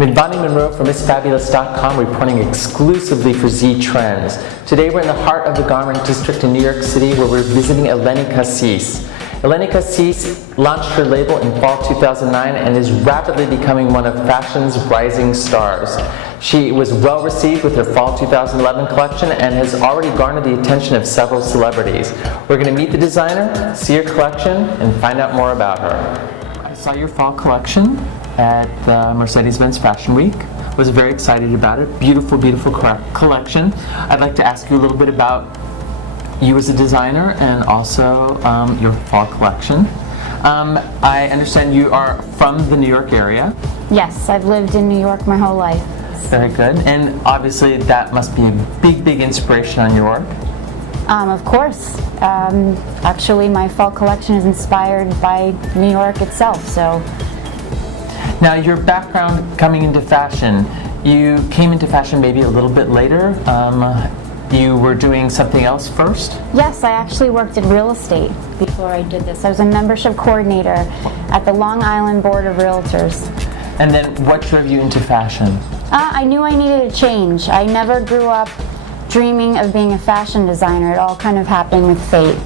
I'm Bonnie Monroe from MissFabulous.com reporting exclusively for Z Trends. Today we're in the heart of the garment district in New York City where we're visiting Elene Cassis. Elene Cassis launched her label in fall 2009 and is rapidly becoming one of fashion's rising stars. She was well received with her fall 2011 collection and has already garnered the attention of several celebrities. We're going to meet the designer, see her collection, and find out more about her. I saw your fall collection at the Mercedes-Benz Fashion Week. Was very excited about it. Beautiful, beautiful collection. I'd like to ask you a little bit about you as a designer and also your fall collection. I understand you are from the New York area. Yes, I've lived in New York my whole life. Very good. And obviously that must be a big, big inspiration on your work. Of course. Actually, my fall collection is inspired by New York itself, so. Now, your background coming into fashion, you came into fashion maybe a little bit later. You were doing something else first? Yes, I actually worked in real estate before I did this. I was a membership coordinator at the Long Island Board of Realtors. And then what drove you into fashion? I knew I needed a change. I never grew up dreaming of being a fashion designer. It all kind of happened with fate.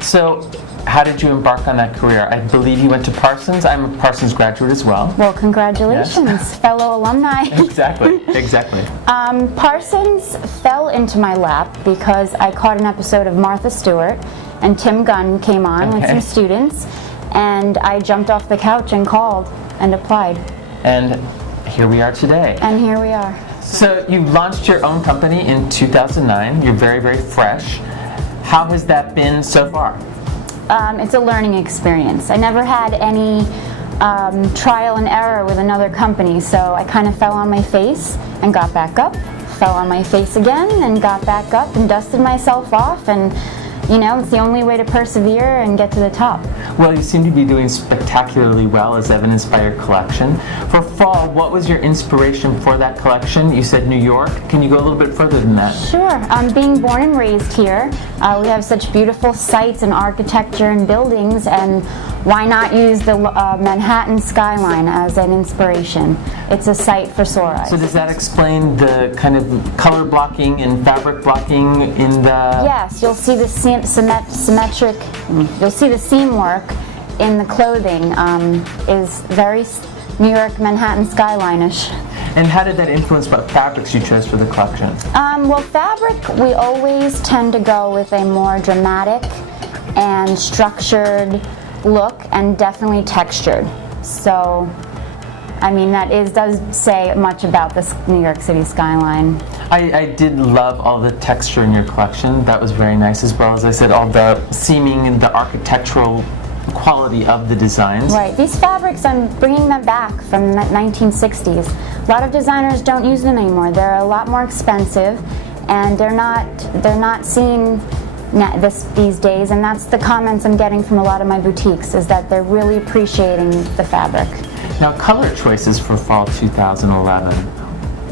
So, how did you embark on that career? I believe you went to Parsons. I'm a Parsons graduate as well. Well, congratulations, yes. Fellow alumni. Exactly, exactly. Parsons fell into my lap because I caught an episode of Martha Stewart and Tim Gunn came on with some students, and I jumped off the couch and called and applied. And here we are today. And here we are. So you launched your own company in 2009. You're very, very fresh. How has that been so far? It's a learning experience. I never had any trial and error with another company, so I kind of fell on my face and got back up, fell on my face again and got back up and dusted myself off, and you know, it's the only way to persevere and get to the top. Well, you seem to be doing spectacularly well, as evidenced by your collection. For fall, what was your inspiration for that collection? You said New York. Can you go a little bit further than that? Sure. Being born and raised here, we have such beautiful sites and architecture and buildings, and why not use the Manhattan skyline as an inspiration? It's a sight for sore eyes. So does that explain the kind of color blocking and fabric blocking in the... Yes, you'll see the symmetric, you'll see the seam work in the clothing is very New York Manhattan skyline-ish. And how did that influence what fabrics you chose for the collection? Well, fabric, we always tend to go with a more dramatic and structured look, and definitely textured. So, I mean, that does say much about this New York City skyline. I did love all the texture in your collection. That was very nice, as well as I said, all the seaming and the architectural quality of the designs. Right. These fabrics, I'm bringing them back from the 1960s. A lot of designers don't use them anymore. They're a lot more expensive, and they're not seen these days, and that's the comments I'm getting from a lot of my boutiques, is that they're really appreciating the fabric. Now, color choices for fall 2011.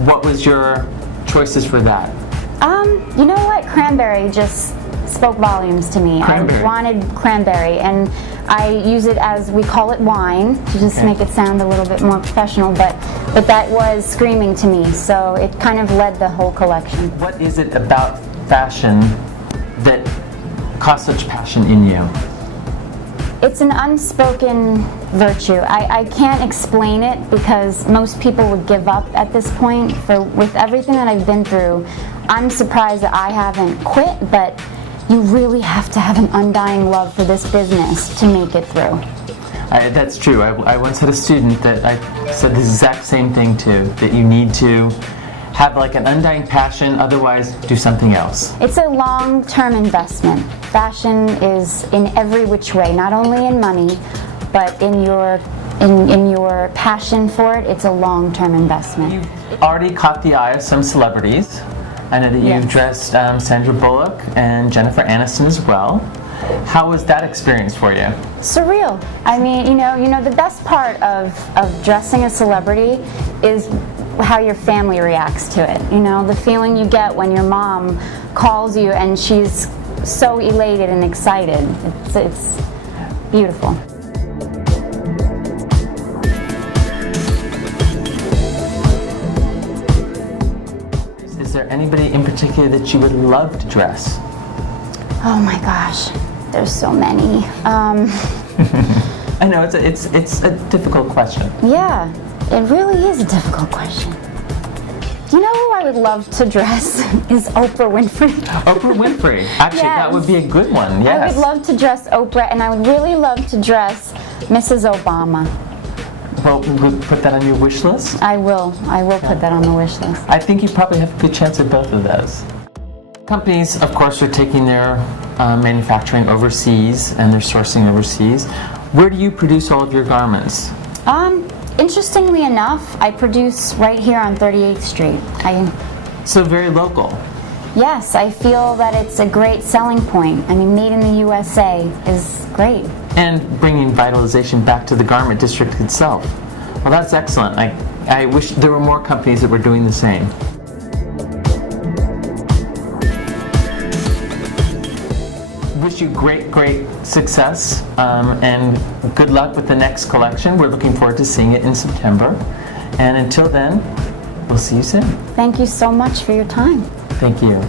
What was your choices for that? You know what? Cranberry just spoke volumes to me. Cranberry. I wanted cranberry, and I use it as, we call it wine, to just make it sound a little bit more professional, but that was screaming to me, so it kind of led the whole collection. What is it about fashion that caused such passion in you? It's an unspoken virtue. I can't explain it because most people would give up at this point. With everything that I've been through, I'm surprised that I haven't quit, but you really have to have an undying love for this business to make it through. That's true. I once had a student that I said the exact same thing to, that you need to have like an undying passion, otherwise do something else. It's a long-term investment. Fashion is in every which way, not only in money, but in your passion for it. It's a long-term investment. You've already caught the eye of some celebrities. I know that you've dressed Sandra Bullock and Jennifer Aniston as well. How was that experience for you? Surreal. I mean, you know, the best part of dressing a celebrity is how your family reacts to it. You know, the feeling you get when your mom calls you and she's so elated and excited. It's beautiful. there anybody in particular that you would love to dress? Oh my gosh, there's so many. I know it's a difficult question. Yeah, it really is a difficult question. You know who I would love to dress is Oprah Winfrey. Oprah Winfrey. Actually, that would be a good one. Yes. I would love to dress Oprah, and I would really love to dress Mrs. Obama. Well, we'll put that on your wish list. I will put that on the wish list. I think you probably have a good chance at both of those. Companies, of course, are taking their manufacturing overseas and they're sourcing overseas. Where do you produce all of your garments? Interestingly enough, I produce right here on 38th Street. So very local. Yes, I feel that it's a great selling point. I mean, made in the USA is great. And bringing vitalization back to the garment district itself. Well, that's excellent. I wish there were more companies that were doing the same. Wish you great success and good luck with the next collection. We're looking forward to seeing it in September. And until then, we'll see you soon. Thank you so much for your time. Thank you.